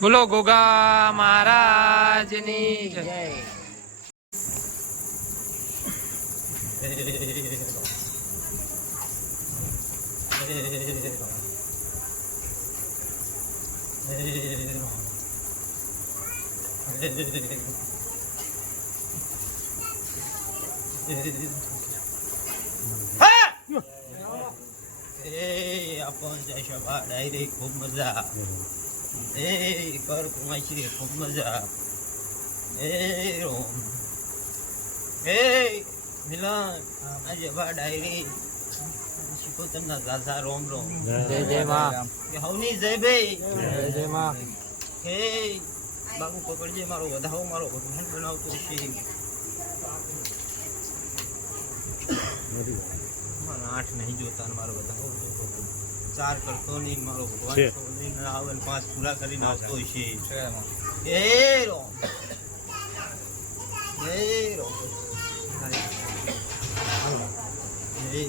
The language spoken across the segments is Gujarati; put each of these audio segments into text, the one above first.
બોલો ગોગા મહારાજની જય. આપણ જશો ભાડાઈ રે ખૂબ મજા Ei, બાબુ પકડજે મારો વધાવો મારો ભગવાન બનાવતો છે. આઠ નહીં જોતા મારો વધાવો ચાર કરતો નહીં મારો ભગવાન તો આવે ને પાંચ પૂરા કરીને આવતો છે એ રોમ એ રોમ એ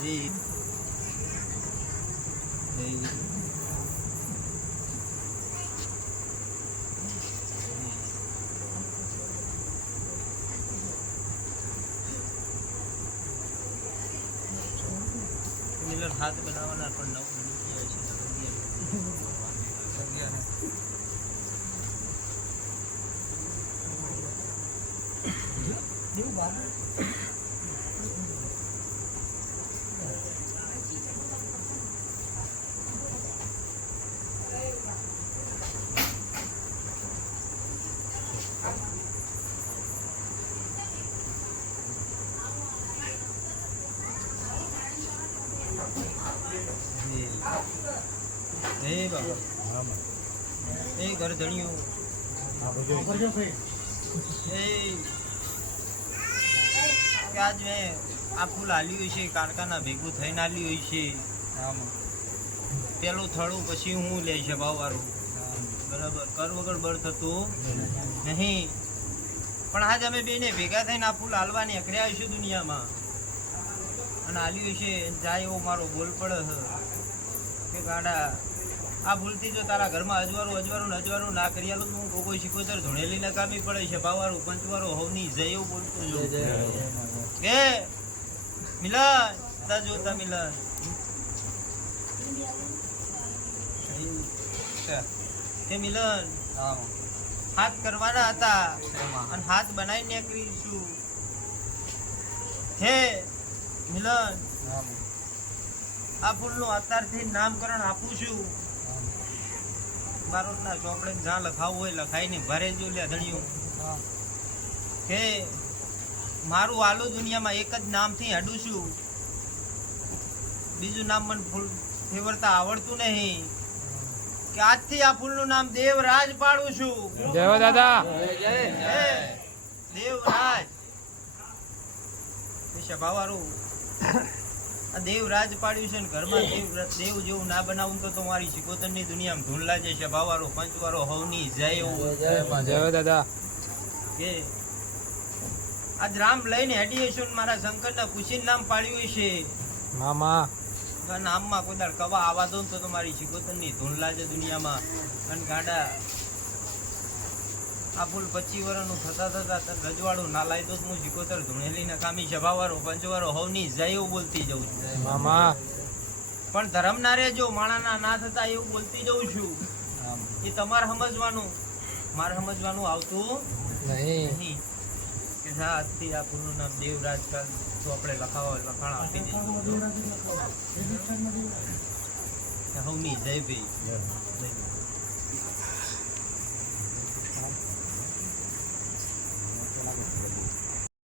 જી હાથ બનાવવાના પણ નવ ગયા છે એ બાબા એ ઘર આજ મેં આ ફૂલ આલ્યું છે કાણકાના ભેગું થઈને આલ્યું છે. પેલું થડું પછી હું લે છે ભાવવાળું બરાબર. કર વગર બર થતું નહીં. પણ આજ અમે બેને ભેગા થઈને આ ફૂલ હાલવાની અકડ્યા આવીશું દુનિયામાં. અને હાલ્યું છે જાય એવો મારો બોલ પડે કે ગાડા આ ભૂલથી જો તારા ઘરમાં અજવાળું અજવાળું અજવાળું ના કરી આલું હું કોકો શીખોતર ધોળેલી નકામી પડે છે ભાવારું પંચવારો હવની જય એવું બોલતો જો કે મિલન તા જોતા મિલન. કે મિલન હાથ કરવાના હતા અને હાથ બનાવી નીકળીશું. હે મિલન. આ ફૂલનું અત્યારથી નામકરણ આપું છું. બારોટના ચોપડે જ્યાં લખાવું હોય લખાઈને ભરે જો લે ધણિયું કે મારું આલુ દુનિયામાં એક જ નામથી હડું છું. બીજું નામ મને ફૂલ ફેવરતા આવડતું નહીં. કે આજથી આ ફૂલનું નામ દેવરાજ પાડું છું. જય દાદા. હે, દેવરાજ. એ સભાવાળું આ દેવરાજ પાડ્યું છે ને ઘરમાં દેવ દેવ જેવું ના બનાવું તો તમારી શિકોતરની દુનિયામાં ધૂન લાગે છે. ભાવારો પંચવારો હવની જય જય દાદા. કે આજ રામ લઈને હેડીએ છું ને મારા શંકરના પૂછીને નામ પાડ્યું છે. મામા નામમાં કોઈ દાડ કવા આવા દો તો તમારી શિકોતરની ધૂન લાગે દુનિયામાં. અને ગાડા આ ફૂલ પચીસ વર્ષનું થતા થતા રજવાડું ના લાય તો હું શિકોતર ધૂણેલી કામી સભાવાળો પંચવારો હવની જય બોલતી જઉં છું. મામા. પણ ધર્મ ના રહેજો માણાના ના થતા એવું બોલતી જઉં છું. એ તમારે સમજવાનું. મારે સમજવાનું આવતું નહીં. કે હા આજથી આ ફૂલનું નામ દેવરાજ કાલ તો આપણે લખાવા હોય લખાણ આપી દઈશું હવની જય ભાઈ. જય ભાઈ.